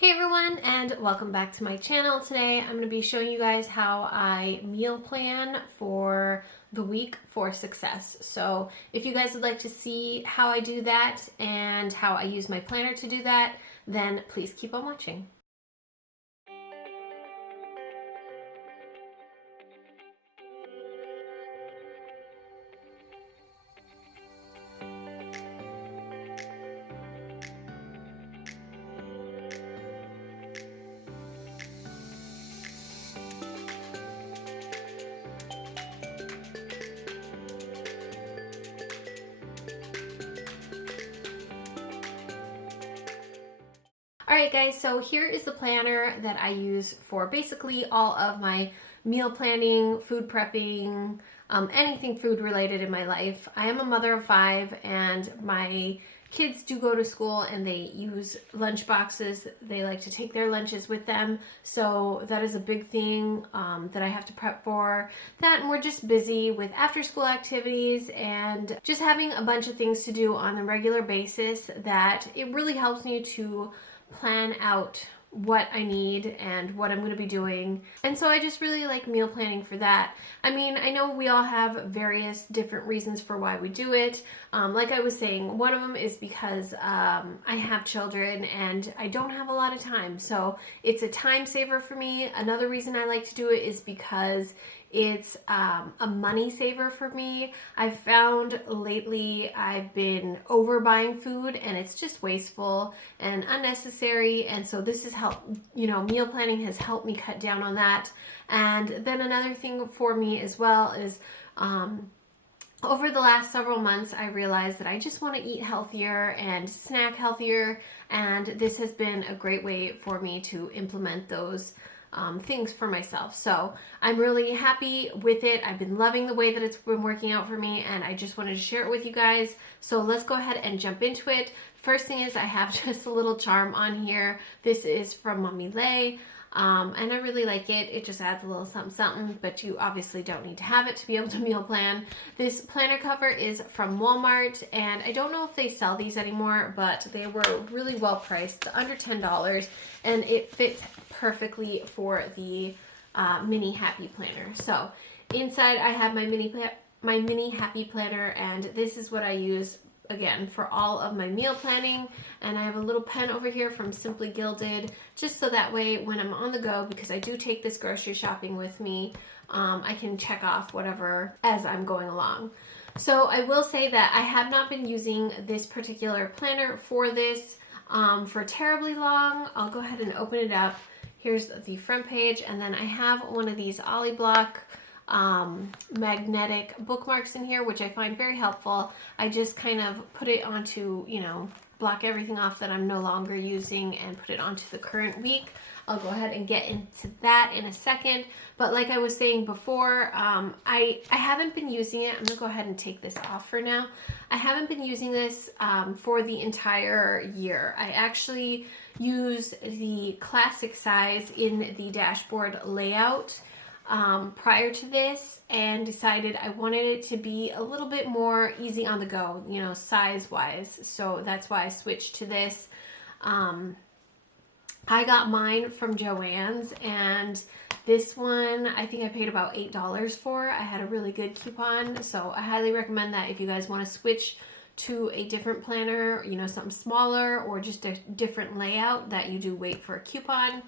Hey everyone, and welcome back to my channel. Today I'm going to be showing you guys how I meal plan for the week for success. So if you guys would like to see how I do that and how I use my planner to do that, then please keep on watching. Alright guys, so here is the planner that I use for basically all of my meal planning, food prepping, anything food related in my life. I am a mother of 5 and my kids do go to school and they use lunch boxes. They like to take their lunches with them. So that is a big thing that I have to prep for. That, and we're just busy with after school activities and just having a bunch of things to do on a regular basis that it really helps me to plan out what I need and what I'm going to be doing. And so I just really like meal planning for that. I mean, I know we all have various different reasons for why we do it. Like I was saying, one of them is because I have children and I don't have a lot of time. So it's a time saver for me. Another reason I like to do it is because it's a money saver for me. I've found lately I've been overbuying food and it's just wasteful and unnecessary, and so this has helped, meal planning has helped me cut down on that. And then another thing for me as well is over the last several months, I realized that I just want to eat healthier and snack healthier, and this has been a great way for me to implement those things for myself. So I'm really happy with it. I've been loving the way that it's been working out for me, and I just wanted to share it with you guys. So let's go ahead and jump into it. First thing is I have just a little charm on here. This is from Mommy Lay. And I really like it. It just adds a little something something, but you obviously don't need to have it to be able to meal plan. This planner cover is from Walmart, and I don't know if they sell these anymore, but they were really well priced, under $10, and it fits perfectly for the mini happy planner. So inside I have my mini happy planner, and this is what I use again for all of my meal planning. And I have a little pen over here from Simply Gilded, just so that way when I'm on the go, because I do take this grocery shopping with me, I can check off whatever as I'm going along. So I will say that I have not been using this particular planner for this for terribly long. I'll go ahead and open it up. Here's the front page, and then I have one of these Ollie Block magnetic bookmarks in here, which I find very helpful. I just kind of put it onto, block everything off that I'm no longer using and put it onto the current week. I'll go ahead and get into that in a second. But like I was saying before, I haven't been using it. I'm gonna go ahead and take this off for now. I haven't been using this for the entire year. I actually use the classic size in the dashboard layout prior to this, and decided I wanted it to be a little bit more easy on the go, size wise. So that's why I switched to this. I got mine from Joann's, and this one I think I paid about $8 for. I had a really good coupon, so I highly recommend that if you guys want to switch to a different planner, something smaller or just a different layout, that you do wait for a coupon.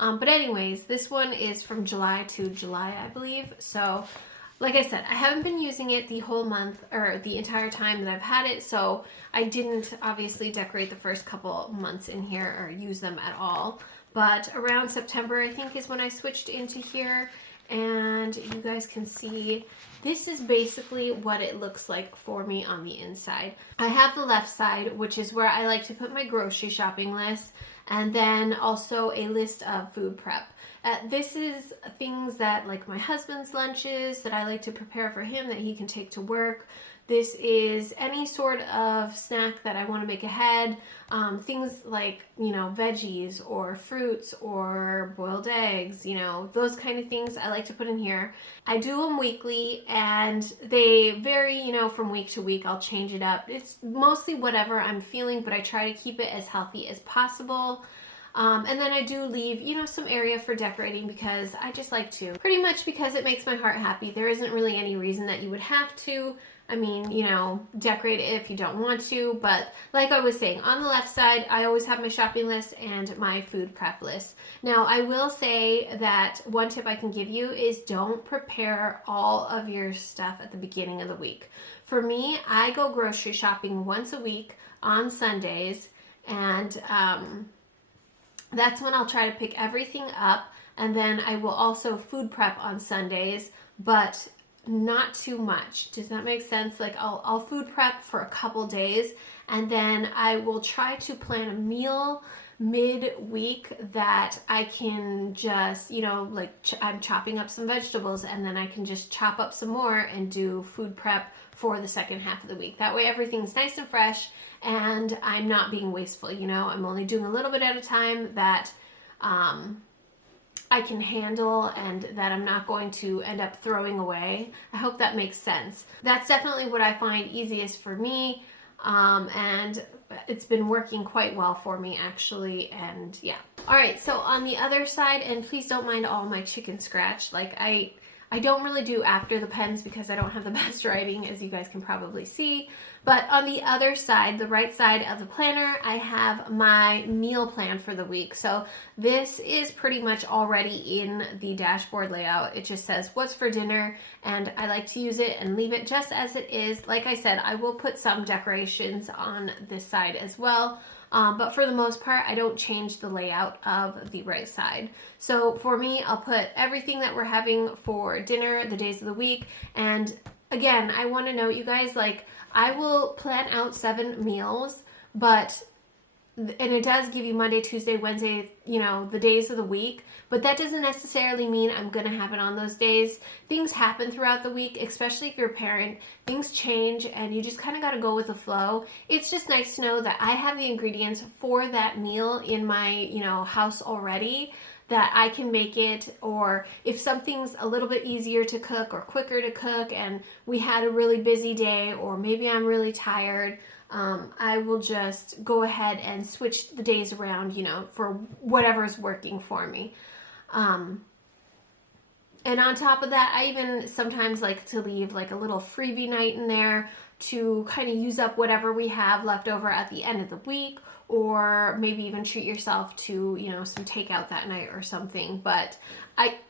But anyways, this one is from July to July, I believe. So like I said, I haven't been using it the whole month or the entire time that I've had it. So I didn't obviously decorate the first couple months in here or use them at all. But around September, I think, is when I switched into here. And you guys can see this is basically what it looks like for me on the inside. I have the left side, which is where I like to put my grocery shopping list, and then also a list of food prep. This is things that, like my husband's lunches that I like to prepare for him that he can take to work. This is any sort of snack that I want to make ahead. Things like, veggies or fruits or boiled eggs, those kind of things I like to put in here. I do them weekly, and they vary, from week to week. I'll change it up. It's mostly whatever I'm feeling, but I try to keep it as healthy as possible. And then I do leave, you know, some area for decorating because I just like to. Pretty much because it makes my heart happy. There isn't really any reason that you would have to. I mean, you know, decorate it if you don't want to, but like I was saying, on the left side, I always have my shopping list and my food prep list. Now, I will say that one tip I can give you is don't prepare all of your stuff at the beginning of the week. For me, I go grocery shopping once a week on Sundays, and that's when I'll try to pick everything up, and then I will also food prep on Sundays, but not too much. Does that make sense? Like I'll food prep for a couple days, and then I will try to plan a meal mid-week that I can just, you know, like I'm chopping up some vegetables, and then I can just chop up some more and do food prep for the second half of the week. That way everything's nice and fresh and I'm not being wasteful, you know. I'm only doing a little bit at a time that I can handle and that I'm not going to end up throwing away. I hope that makes sense. That's definitely what I find easiest for me, and it's been working quite well for me actually, and yeah. All right, so on the other side, and please don't mind all my chicken scratch, like I don't really do after the pens because I don't have the best writing, as you guys can probably see. But on the other side, the right side of the planner, I have my meal plan for the week. So this is pretty much already in the dashboard layout. It just says what's for dinner, and I like to use it and leave it just as it is. Like I said, I will put some decorations on this side as well. But for the most part, I don't change the layout of the right side. So for me, I'll put everything that we're having for dinner, the days of the week. And again, I want to note, you guys, like I will plan out 7 meals, but and it does give you Monday, Tuesday, Wednesday, you know, the days of the week, but that doesn't necessarily mean I'm going to have it on those days. Things happen throughout the week, especially if you're a parent. Things change and you just kind of got to go with the flow. It's just nice to know that I have the ingredients for that meal in my, you know, house already, that I can make it, or if something's a little bit easier to cook or quicker to cook and we had a really busy day, or maybe I'm really tired, I will just go ahead and switch the days around, you know, for whatever's working for me. And on top of that, I even sometimes like to leave like a little freebie night in there to kind of use up whatever we have left over at the end of the week, or maybe even treat yourself to, you know, some takeout that night or something. But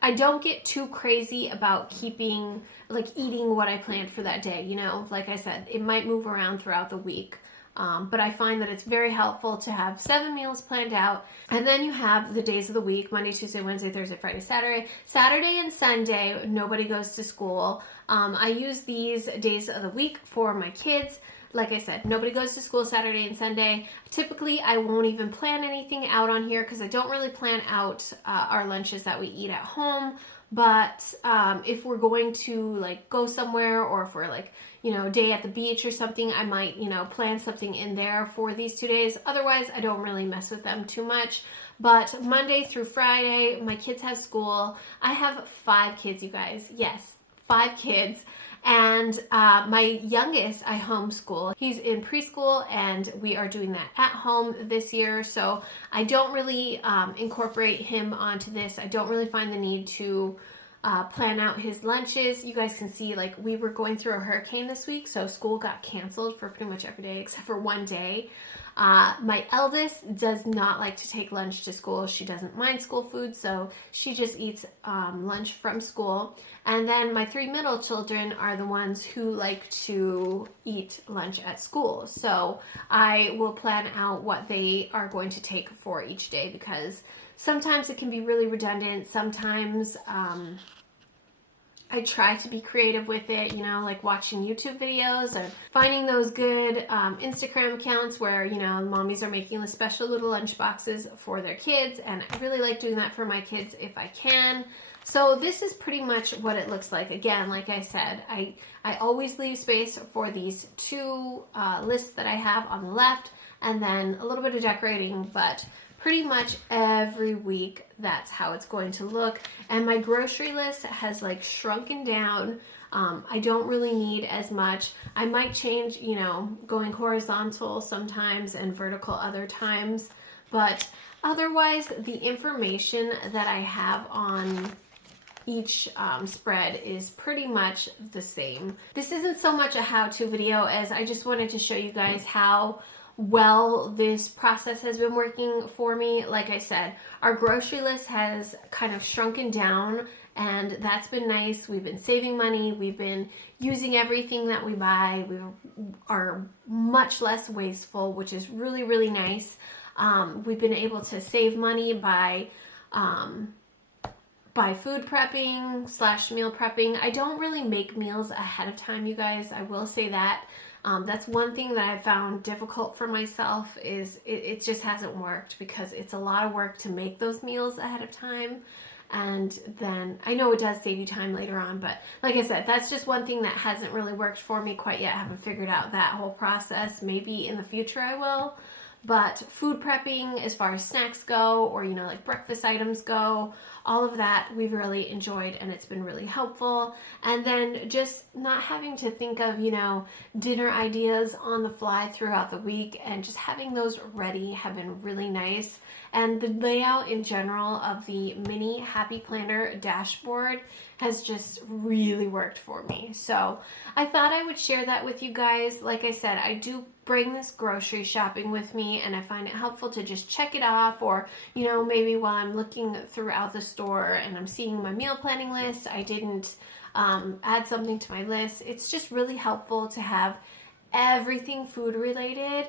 I don't get too crazy about keeping, like eating what I planned for that day, you know. Like I said, it might move around throughout the week. But I find that it's very helpful to have 7 meals planned out. And then you have the days of the week: Monday, Tuesday, Wednesday, Thursday, Friday, Saturday. Saturday and Sunday, nobody goes to school. I use these days of the week for my kids. Like I said, nobody goes to school Saturday and Sunday. Typically, I won't even plan anything out on here because I don't really plan out our lunches that we eat at home. But if we're going to like go somewhere, or if we're like, you know, a day at the beach or something, I might, you know, plan something in there for these 2 days. Otherwise, I don't really mess with them too much. But Monday through Friday, my kids have school. I have 5 kids, you guys. Yes, 5 kids. And my youngest, I homeschool. He's in preschool, and we are doing that at home this year. So I don't really incorporate him onto this. I don't really find the need to plan out his lunches. You guys can see, like, we were going through a hurricane this week, so school got canceled for pretty much every day except for one day. My eldest does not like to take lunch to school. She doesn't mind school food, so she just eats lunch from school. And then my 3 middle children are the ones who like to eat lunch at school. So I will plan out what they are going to take for each day, because sometimes it can be really redundant. Sometimes I try to be creative with it, you know, like watching YouTube videos or finding those good Instagram accounts where, you know, mommies are making the special little lunch boxes for their kids, and I really like doing that for my kids if I can. So this is pretty much what it looks like. Again, like I said, I always leave space for these 2 lists that I have on the left, and then a little bit of decorating, but pretty much every week that's how it's going to look. And my grocery list has like shrunken down. I don't really need as much. I might change, you know, going horizontal sometimes and vertical other times, but Otherwise, the information that I have on each spread is pretty much the same. This isn't so much a how-to video as I just wanted to show you guys how well this process has been working for me. Like I said, our grocery list has kind of shrunken down, and that's been nice. We've been saving money. We've been using everything that we buy. We are much less wasteful, which is really, really nice. We've been able to save money by food prepping / meal prepping. I don't really make meals ahead of time, you guys. I will say that. That's one thing that I've found difficult for myself is it just hasn't worked because it's a lot of work to make those meals ahead of time. And then I know it does save you time later on, but like I said, that's just one thing that hasn't really worked for me quite yet. I haven't figured out that whole process. Maybe in the future I will. But food prepping, as far as snacks go, or like breakfast items go, all of that we've really enjoyed, and it's been really helpful. And then just not having to think of dinner ideas on the fly throughout the week, and just having those ready have been really nice. And the layout in general of the mini Happy Planner dashboard has just really worked for me. So I thought I would share that with you guys. Like I said, I do bring this grocery shopping with me, and I find it helpful to just check it off, or maybe while I'm looking throughout the store and I'm seeing my meal planning list, I didn't add something to my list. It's just really helpful to have everything food related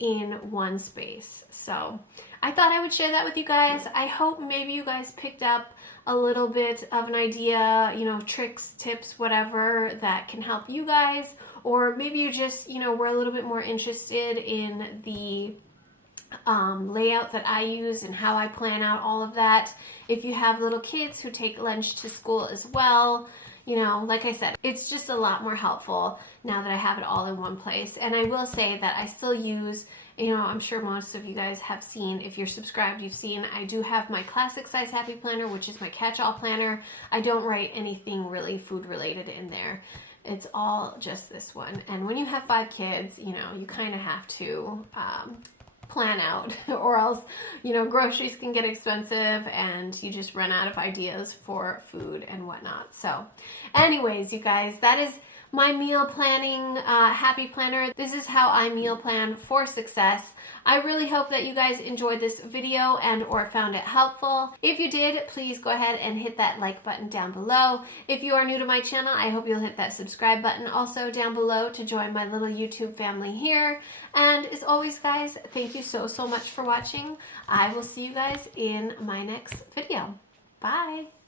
in one space. So I thought I would share that with you guys. I hope maybe you guys picked up a little bit of an idea, tricks, tips, whatever that can help you guys. Or maybe you just, were a little bit more interested in the layout that I use and how I plan out all of that. If you have little kids who take lunch to school as well, like I said, it's just a lot more helpful now that I have it all in one place. And I will say that I still use, I'm sure most of you guys have seen, if you're subscribed, you've seen, I do have my classic size Happy Planner, which is my catch-all planner. I don't write anything really food related in there. It's all just this one. And when you have 5 kids, you kind of have to plan out or else, groceries can get expensive and you just run out of ideas for food and whatnot. So anyways, you guys, that is my meal planning Happy Planner. This is how I meal plan for success. I really hope that you guys enjoyed this video and or found it helpful. If you did, please go ahead and hit that like button down below. If you are new to my channel, I hope you'll hit that subscribe button also down below to join my little YouTube family here. And as always, guys, thank you so much for watching. I will see you guys in my next video. Bye.